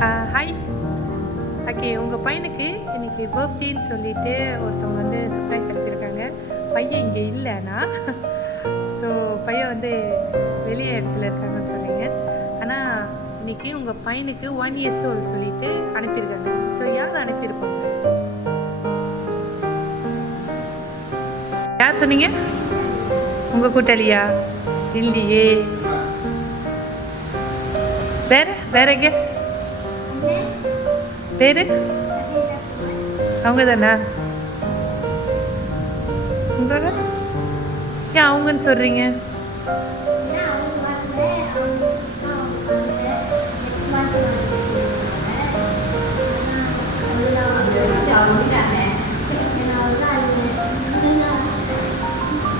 Hi. Okay, உங்கள் பையனுக்கு இன்னைக்கு பர்த்டேன்னு சொல்லிட்டு ஒருத்தவங்க வந்து சர்ப்ரைஸ் அனுப்பியிருக்காங்க. பையன் இங்கே இல்லைண்ணா. ஸோ பையன் வந்து வெளியே இடத்துல இருக்காங்கன்னு சொன்னீங்க. ஆனால் இன்னைக்கு உங்கள் பையனுக்கு 1 years old சொல்லிட்டு அனுப்பியிருக்காங்க. ஸோ யார் அனுப்பியிருப்பாங்க? யார் சொன்னீங்க? உங்கள் கூட்டாளியா? இல்லையே. வேற கெஸ் பேரு அவங்க தானே? உங்களோட ஏன் அவங்கன்னு சொல்றீங்க?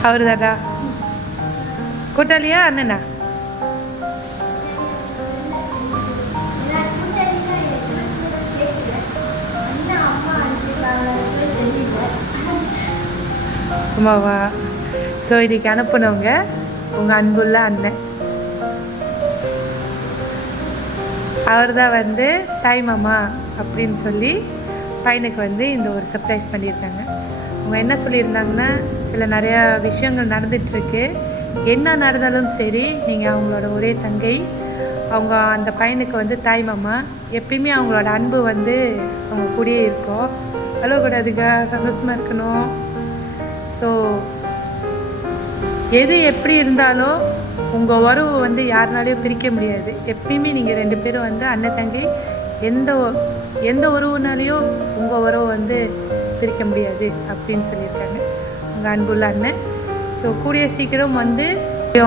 அவரு தானா? கூட்டாளியா அண்ணனா? அம்மாவா? ஸோ இன்னைக்கு அனுப்பினவங்க உங்கள் அன்புள்ள அண்ணன். அவர் தான் வந்து தாய் மாமா அப்படின்னு சொல்லி பையனுக்கு வந்து இந்த ஒரு சர்ப்ரைஸ் பண்ணியிருக்காங்க. அவங்க என்ன சொல்லியிருந்தாங்கன்னா, நிறையா விஷயங்கள் நடந்துகிட்ருக்கு, என்ன நடந்தாலும் சரி நீங்கள் அவங்களோட ஒரே தங்கை, அவங்க அந்த பையனுக்கு வந்து தாய் மாமா, எப்பயுமே அவங்களோட அன்பு வந்து அவங்க கூடயே இருக்கும், அழக்கூடாதுக்கா, சந்தோஷமாக இருக்கணும். ஸோ எது எப்படி இருந்தாலும் உங்கள் உறவு வந்து யாருனாலையும் பிரிக்க முடியாது. எப்பயுமே நீங்கள் 2 பேரும் வந்து அண்ணன் தங்கை, எந்த உறவுனாலையும் உங்கள் உறவு வந்து பிரிக்க முடியாது அப்படின்னு சொல்லியிருக்காங்க உங்கள் அன்புள்ள அண்ணன். ஸோ கூடிய சீக்கிரம் வந்து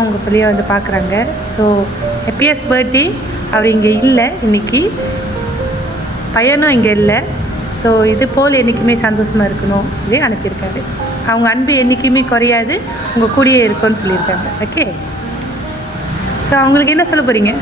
உங்கள் பிள்ளைய வந்து பார்க்குறாங்க. So happiest birthday. அவர் இங்கே இல்லை, இன்னைக்கு பையனும் இங்கே இல்லை. ஸோ இது போல் என்றைக்குமே சந்தோஷமாக இருக்கணும் சொல்லி அனுப்பியிருக்காரு. அவங்க அன்பு என்றைக்குமே குறையாது, உங்கள் கூடயே இருக்கும்னு சொல்லியிருக்காங்க. ஓகே, ஸோ அவங்களுக்கு என்ன சொல்ல போகிறீங்க?